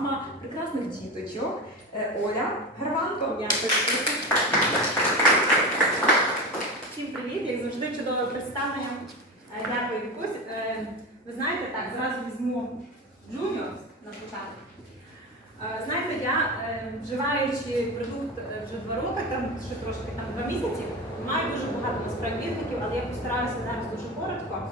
мама прекрасних діточок е, Оля Гарванко. Всім привіт, як завжди чудове представлення. Е, Дякую, Вікусь. Е, Ви знаєте, так, зразу візьму Junior на початок. Е, Знаєте, я вживаючи продукт вже два роки, там ще трошки там два місяці, маю дуже багато насправді відгуків, але я постараюся зараз дуже коротко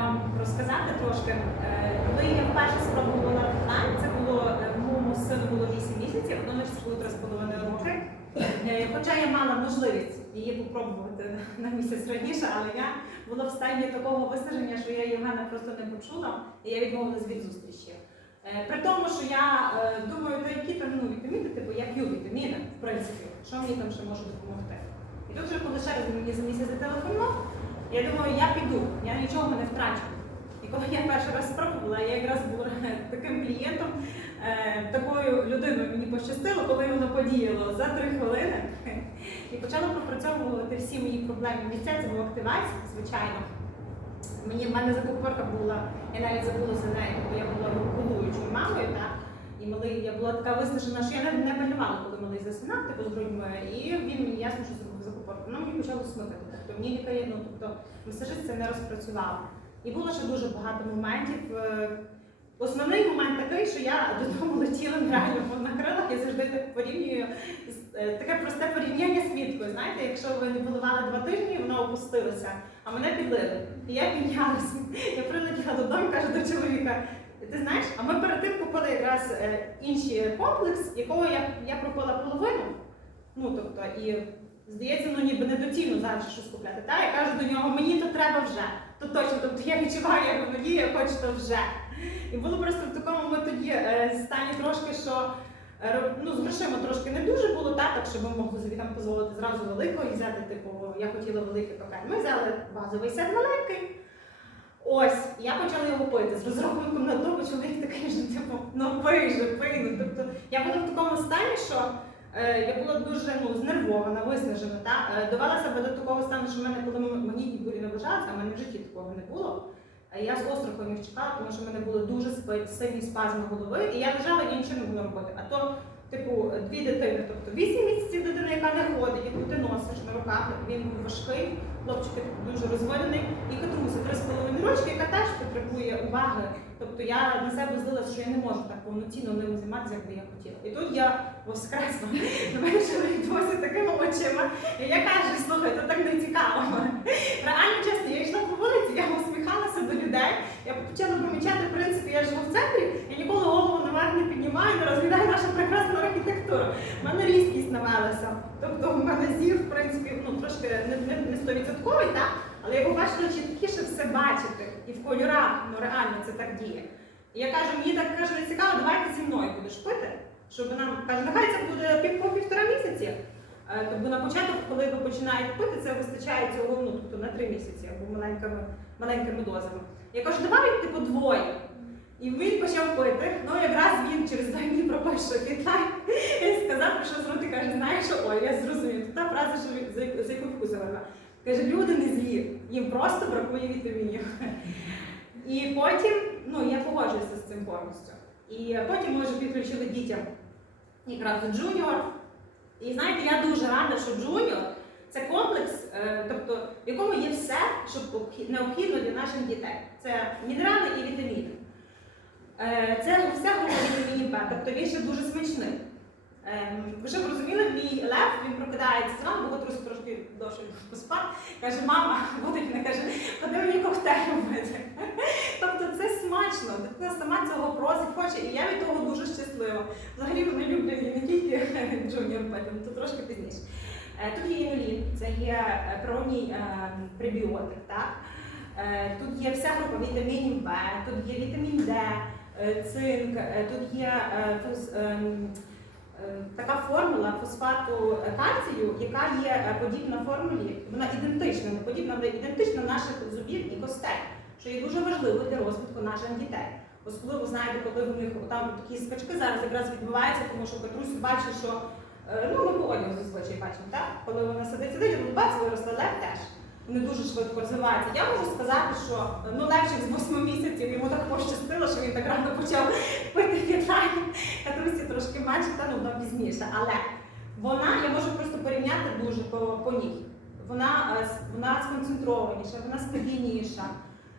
вам розказати трошки. Е, Коли я вперше спробувала Флайн, це було е, моєму сину було 8 місяців, ж було 3,5 роки. Е, Хоча я мала можливість її попробувати на місяць раніше, але я була в стані такого виснаження, що я Євгена просто не почула, і я відмовилась від зустрічі. Е, При тому, що я е, думаю, то які там ну, вітаміни, типу я п'ю вітаміни, в принципі, що мені там ще може допомогти. І тут вже коли ще раз мені за місяць зателефонував, я думаю, я піду, я нічого не втрачу. І коли я перший раз спробувала, я якраз була таким клієнтом, е, такою людиною мені пощастило, коли воно подіяло за три хвилини. І почала пропрацьовувати всі мої проблемні місця, це була активація, звичайно. Мені, в мене закупорка була, я навіть забула за нею, бо я була годуючою мамою, так? і малий, я була така виснажена, що я не, не малювала, коли малий засинав, типу з грудьми, і він мені ясно, що зробив закупорку. Мені почало смикати. Тобто мені лікарі, ну тобто масажист це не розпрацював. І було ще дуже багато моментів. Е, Основний момент такий, що я додому летіла реально на крилах, я завжди так порівнюю е, таке просте порівняння з квіткою. Знаєте, якщо ви не поливали два тижні, воно опустилося, а мене підлили. І я піднялася. Я прилетіла додому, кажу до чоловіка. Ти знаєш, а ми перед тим купили якраз е, інший комплекс, якого я, я пропила половину. Ну тобто, і здається, ну ніби недоцільно зараз щось купляти. Та? Я кажу до нього, мені то треба вже. То точно, тобто я відчуваю, як воно я хочу то вже. І було просто в такому ми тоді е, стані трошки, що е, ну, з грошима трошки не дуже було, та, так, щоб ми могли собі там дозволити зразу великого і взяти, типу, я хотіла великий пакет. Ми взяли базовий сет маленький. Ось, я почала його пити з розрахунком на то, бо чоловік такий ж, типу, ну пий же, пий. Ну, тобто я була в такому стані, що е, я була дуже ну, знервована, виснажена. Та? Е, довела себе до такого стану, що в мене, коли магнітні бурі наближалися, а в мене в житті такого не було. Е, Я з острахом їх чекала, тому що в мене були дуже сильні спазми голови, і я лежала і нічого не могла робити. А то, типу, дві дитини, тобто вісім місяців дитина, яка не ходить, яку ти носиш на руках, він був важкий, хлопчик дуже розвинений, і Катруся 3,5 рочки, яка теж потребує уваги. Тобто я на себе злилася, що я не можу так повноцінно ним займатися, як би я хотіла. І тут я воскресла. На мене досі такими очима. І я кажу, слухай, це так не цікаво. Реально чесно, я йшла по вулиці, я усміхалася до людей. Я почала помічати, в принципі, я живу в центрі, я ніколи голову наверх не піднімаю, не розглядаю нашу прекрасну архітектуру. У мене різкість навелася. Тобто в мене зір, в принципі, ну трошки не, не, не 100%, так? Але я побачила чіткіше все бачити. І в кольорах, ну реально це так діє. І я кажу, мені так каже, не цікаво, давай ти зі мною будеш пити. Щоб нам каже, нехай це буде по півтора місяці. Е, Тобто на початок, коли ви починаєте пити, це вистачає цього ну, тобто на три місяці або маленькими, маленькими дозами. Я кажу, давай типу двоє. І він почав пити. Ну якраз він через два дні пропив, що підлай. Він сказав, що з роти каже, знаєш ой, я зрозумів. Фраза, що за, яку- вкусила. Каже, люди не злі, їм просто бракує вітамінів. І потім, ну я погоджуюся з цим повністю. І потім ми вже підключили дітям якраз Junior. І знаєте, я дуже рада, що Junior це комплекс, е, тобто в якому є все, що необхідно для наших дітей. Це мінерали і вітаміни. Е, Це все головне вітаміні Б, тобто він ще дуже смачний. Ем, Ви щоб розуміли, мій лев він прокидається зранку, бо трошки трошки довше поспав. Каже, мама, водить мене каже, ходи мені коктейль робити. Тобто це смачно, дитина сама цього просить, хоче, і я від того дуже щаслива. Взагалі вони люблять і не тільки джуніор пити, то трошки пізніше. Е, Тут є інулін, це є природній е, пребіотик, так? Е, Тут є вся група вітамінів Б, тут є вітамін Д, цинк, тут є ем, така формула фосфату е, кальцію, яка є е, подібна формулі, вона ідентична, не подібна, вона ідентична наших зубів і костей, що є дуже важливо для розвитку наших дітей. Особливо знаєте, коли в них там такі скачки зараз якраз відбуваються, тому що Петрусь бачить, що е, ну ми по одягу зазвичай бачимо, так? Коли вона сидить, сидить, вона бац, виросла лев теж. Вони дуже швидко розвиваються. Я можу сказати, що е, ну левчик з 8 місяців йому так пощастило, що він так рано почав пити менше, та ну вона пізніше. Але вона, я можу просто порівняти дуже по, по ній. Вона, е, вона сконцентрованіша, вона спокійніша,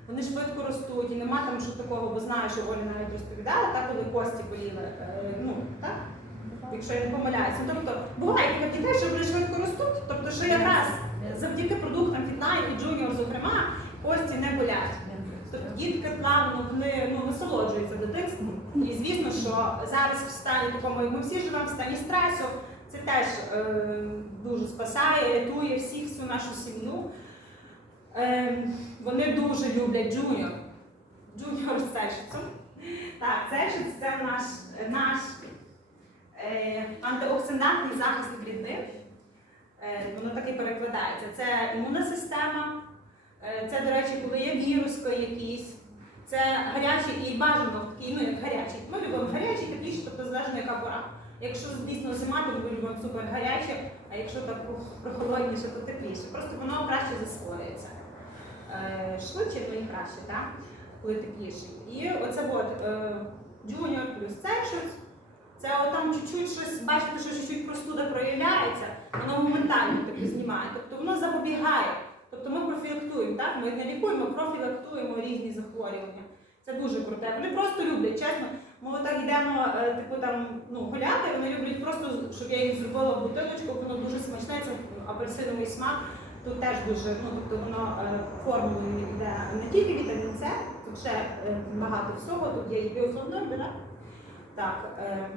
вони швидко ростуть, і нема там що такого, бо знаю, що Оля навіть розповідала, так, коли кості боліли. Е, ну, так? Якщо я не помиляюся. Тобто буває кілька дітей, що вони швидко ростуть. Тобто, що якраз завдяки продуктам Фітнайн і Junior, зокрема, кості не болять. Тобто дітки плавно вони ну, насолоджуються дитинством. І звісно, що зараз в стані такому, як ми всі живемо, в стані стресу, це теж е, дуже спасає, рятує всіх, всю нашу сім'ю. Е, вони дуже люблять джуніор. Джуніор з. Так, Сешиц це наш, наш е, антиоксидантний захист від. Е, воно так і перекладається. Це імунна система. Е, Це, до речі, коли є віруски якісь. Це гарячий і бажано такий, ну як гарячий. Ми любимо гарячий, тепліший, тобто залежно яка пора. Якщо дійсно зима, то ми любимо супер гаряче, а якщо так прохолодніше, то тепліше. Просто воно краще засвоюється. Е, Швидше, то і краще, так? Коли тепліше. І оце от е, Junior плюс. Це от там чуть-чуть щось, бачите, що чуть-чуть простуда проявляється, воно моментально таке знімає. Тобто воно запобігає. Тобто ми профілактуємо, так? Ми не лікуємо, профілактуємо різні захворювання. Це дуже круте. Вони просто люблять, чесно. Ми отак йдемо, е, типу там ну, гуляти, вони люблять просто, щоб я їм зробила бутилочку, воно дуже смачне, це апельсиновий смак. Тут теж дуже, ну тобто воно е, формулою йде не тільки вітамін С, тут ще е, багато всього, тут є і біофлавоноїди, так? Так. Е,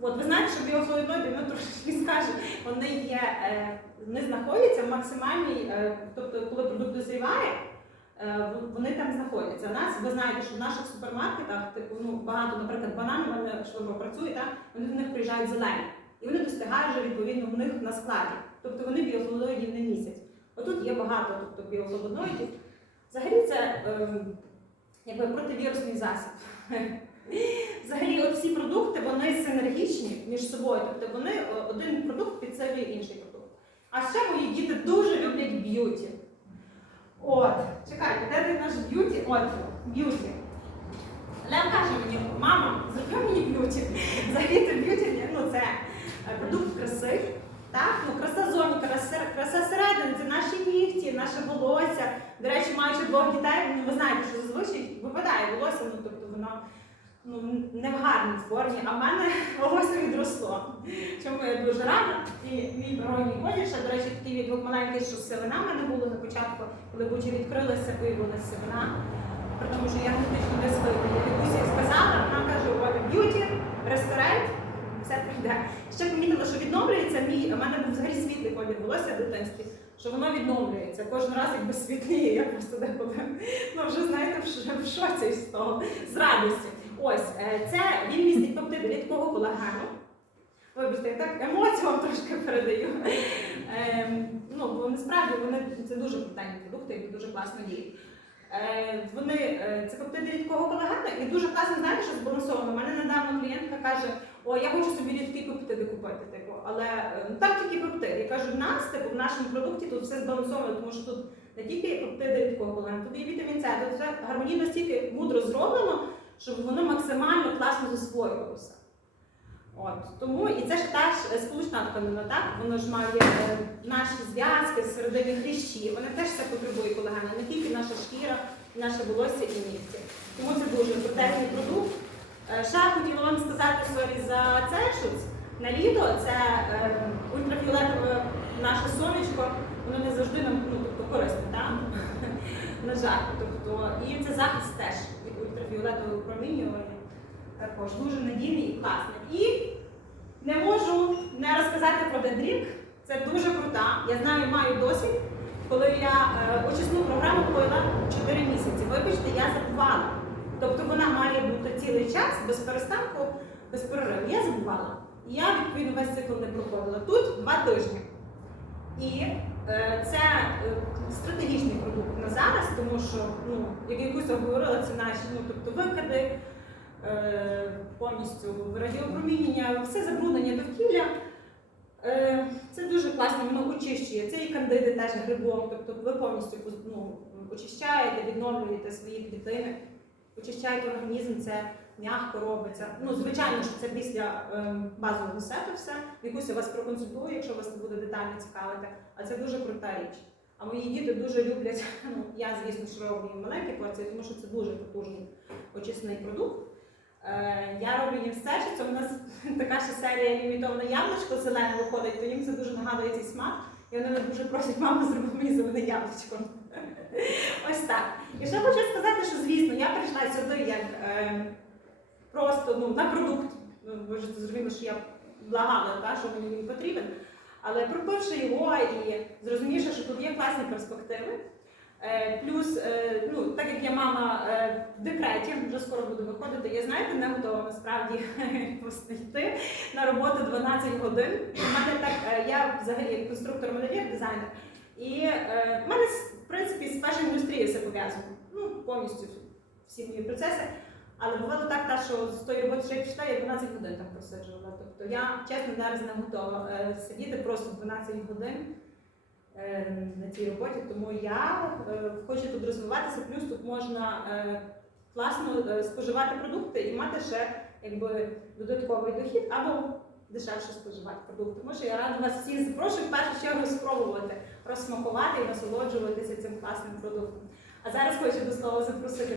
От ви знаєте, що біофлавоноїди, ну трошки скажу, вони є, е, вони знаходяться в максимальній, е, тобто коли продукт дозріває, вони там знаходяться. У нас, ви знаєте, що в наших супермаркетах, типу, ну, багато, наприклад, бананів, вони швидко працюють, так? вони до них приїжджають зелені. І вони достигають вже відповідно в них на складі. Тобто вони біофлавоноїдів не місяць. Отут є багато тобто, біофлавоноїдів. Взагалі це ем, якби противірусний засіб. Взагалі, от всі продукти вони синергічні між собою, тобто вони е, один продукт підсилює інший продукт. А ще мої діти дуже люблять б'юті. От, чекайте, де ти наш б'юті? От, б'юті. Лев каже мені, мама, зроби мені б'юті. Взагалі то б'юті, ну це е, продукт краси. Так, ну краса зоні, краса, краса середини, це наші нігті, наше волосся. До речі, маючи двох дітей, ну ви знаєте, що зазвичай випадає волосся, ну тобто воно ну, не в гарній формі, а в мене волосся відросло. Чому я дуже рада. І мій природній колір, до речі, такий від маленький, що сивина в мене була на початку, коли бучі відкрилися, виявилася сивина. При тому, що я генетично не звикла. Якусь сказала, вона каже, Оля, б'юті, ресторан, все прийде. Ще помітила, що відновлюється мій, у мене був взагалі світлий колір волосся в дитинстві, що воно відновлюється. Кожен раз якби світліє, я просто деколи ну, вже знаєте, в шоці з того, з радості. Ось, е, це він містить пептиди рідкого колагену. Вибачте, я так емоції вам трошки передаю. Ем, ну, бо насправді вони це дуже питання продукти, які дуже класно діють. Е, вони, е, це пептиди рідкого колагену, і дуже класно, знаєте, що збалансовано. У мене недавно клієнтка каже, о, я хочу собі рідкі пептиди купити, типу, але ну, там тільки пептиди. Я кажу, в нас, типу, в нашому продукті тут все збалансовано, тому що тут не тільки пептиди рідкого колагену, тут є вітамін С, тут все гармонійно стільки мудро зроблено, щоб воно максимально класно засвоювалося. От, тому і це ж теж е, сполучна тканина, так? Воно ж має е, наші зв'язки, середини хрящі, вони теж все потребує колагену, не тільки наша шкіра, наше волосся і нігті. Тому це дуже протектний продукт. Е, ще хотіла вам сказати сорі за це, що на літо це е, ультрафіолетове наше сонечко, воно не завжди нам ну, тобто, корисне, так? на жаль. Тобто, і це захист теж від ультрафіолетового промінювання. Також дуже надійний і класний. І не можу не розказати про Дендрік. Це дуже крута. Я знаю, маю досвід, коли я е, очисну програму пила 4 місяці. Вибачте, я забувала. Тобто вона має бути цілий час без перестанку, без перериву. Я забувала. Я відповідно весь цикл не проходила. Тут два тижні. І е, це е, стратегічний продукт тому що, ну, як якусь говорила, це наші ну, тобто викиди, е, повністю радіопромінення, все забруднення довкілля. Е, це дуже класно, воно очищує. Це і кандиди теж грибок, тобто ви повністю ну, очищаєте, відновлюєте свої клітини, очищаєте організм, це м'яко робиться. Ну, звичайно, що це після ем, базового сету все. Вікуся вас проконсультує, якщо вас це буде детально цікавити. А це дуже крута річ. А мої діти дуже люблять, ну я, звісно, ж роблю їм маленькі порції, тому що це дуже потужний очисний продукт. Е, я роблю їм стечицю, у нас така ще серія лімітована яблучко зелене виходить, то їм це дуже нагадує цей смак. І вони мене дуже просять, мама, зроби мені зелене яблучко. Ось так. І ще хочу сказати, що звісно, я прийшла сюди як е, просто ну, на продукт. Ви ж зрозуміли, що я благала, та, що мені він потрібен. Але пропивши його і зрозумівши, що тут є класні перспективи. Е, плюс, е, ну, так як я мама е, в декреті, вже скоро буду виходити, я знаєте, не готова насправді йти на роботу 12 годин. У мене так, е, я взагалі конструктор моделір, дизайнер. І е, в мене в принципі з першою індустрією все пов'язано. Ну, повністю всі мої процеси. Але бувало так, та, що з тої роботи, що я пішла, я 12 годин там просиджувала. Тобто я чесно зараз не готова е, сидіти просто 12 годин е, на цій роботі, тому я е, хочу тут розвиватися, плюс тут можна класно споживати продукти і мати ще якби додатковий дохід або дешевше споживати продукти. Що я рада вас всіх запрошую в першу чергу спробувати розсмакувати і насолоджуватися цим класним продуктом. А зараз хочу до слова запросити